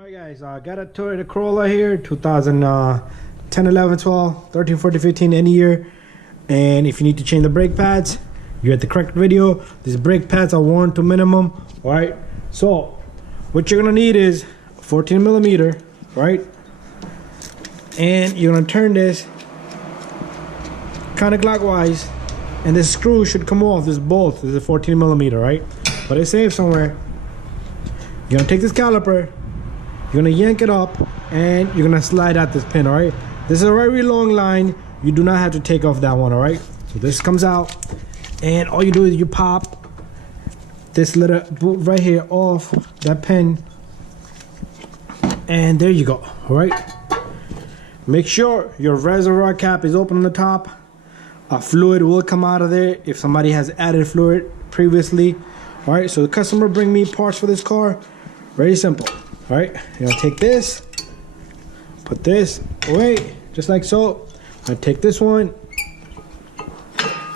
Alright guys, I got a Toyota Corolla here, 2010, 11, 12, 13, 14, 15, any year. And if you need to change the brake pads, you're at the correct video. These brake pads are worn to minimum. Alright, so what you're gonna need is 14 millimeter, right? And you're gonna turn this counterclockwise, and this screw should come off. This bolt, this is a 14 millimeter, right? But it's safe somewhere. You're gonna take this caliper, you're gonna yank it up, and you're gonna slide out this pin. All right, this is a very long line. You do not have to take off that one. All right, so this comes out, and all you do is you pop this little boot right here off that pin, and there you go. All right, make sure your reservoir cap is open on the top. Fluid will come out of there if somebody has added fluid previously. All right, so the customer bring me parts for this car. Very simple. All right, you're gonna take this, put this away, just like so. I'm gonna take this one.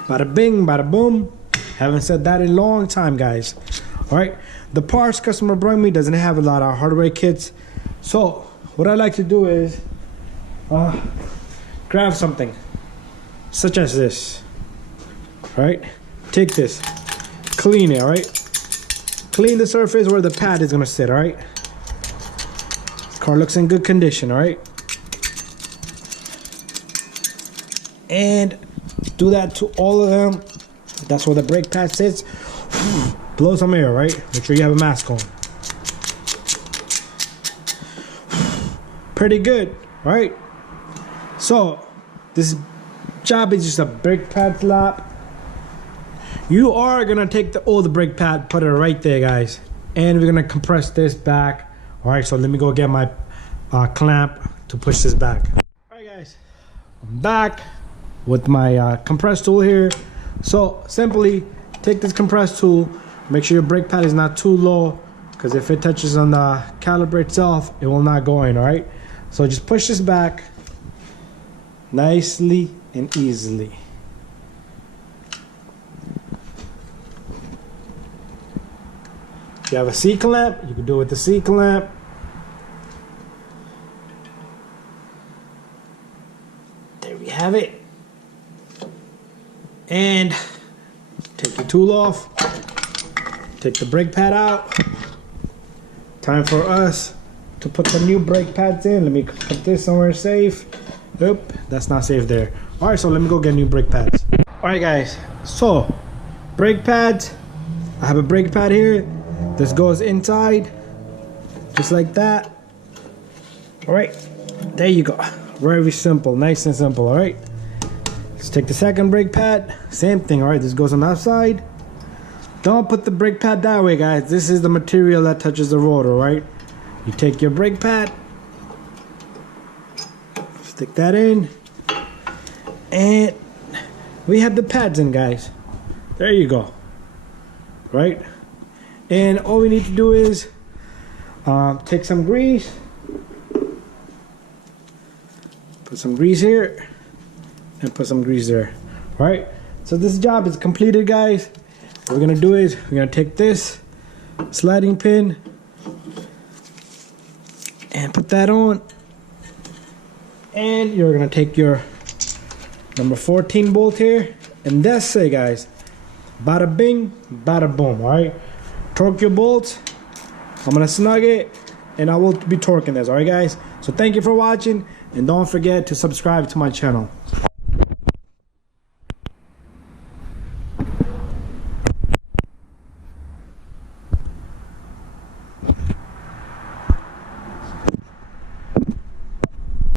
Bada bing, bada boom. Haven't said that in a long time, guys. All right, the parts customer bring me doesn't have a lot of hardware kits. So what I like to do is grab something such as this. All right, take this, clean it. All right, clean the surface where the pad is gonna sit. All right, this car looks in good condition. All right, and do that to all of them. That's where the brake pad sits. Blow some air. Right, make sure you have a mask on. Pretty good. Right, so this job is just a brake pad slap. You are gonna take the old brake pad, put it right there, guys, and we're gonna compress this back. All right, so let me go get my clamp to push this back. All right, guys, I'm back with my compress tool here. So simply take this compress tool, make sure your brake pad is not too low, because if it touches on the caliper itself, it will not go in. All right, so just push this back nicely and easily. If you have a C-clamp, you can do it with the C-clamp. There we have it. And take the tool off. Take the brake pad out. Time for us to put the new brake pads in. Let me put this somewhere safe. Oop, that's not safe there. All right, so let me go get new brake pads. All right, guys, so brake pads. I have a brake pad here. This goes inside, just like that. All right, there you go. Very simple, nice and simple. All right, let's take the second brake pad. Same thing. All right, this goes on that side. Don't put the brake pad that way, guys. This is the material that touches the rotor. All right, you take your brake pad, stick that in, and we have the pads in, guys. There you go. Right, and all we need to do is take some grease, put some grease here, and put some grease there. All right, so this job is completed, guys. What we're gonna do is we're gonna take this sliding pin and put that on, and you're gonna take your number 14 bolt here, and that's it, guys. Bada bing, bada boom. All right, torque your bolts. I'm gonna snug it, and I will be torquing this. All right, guys, so thank you for watching, and don't forget to subscribe to my channel.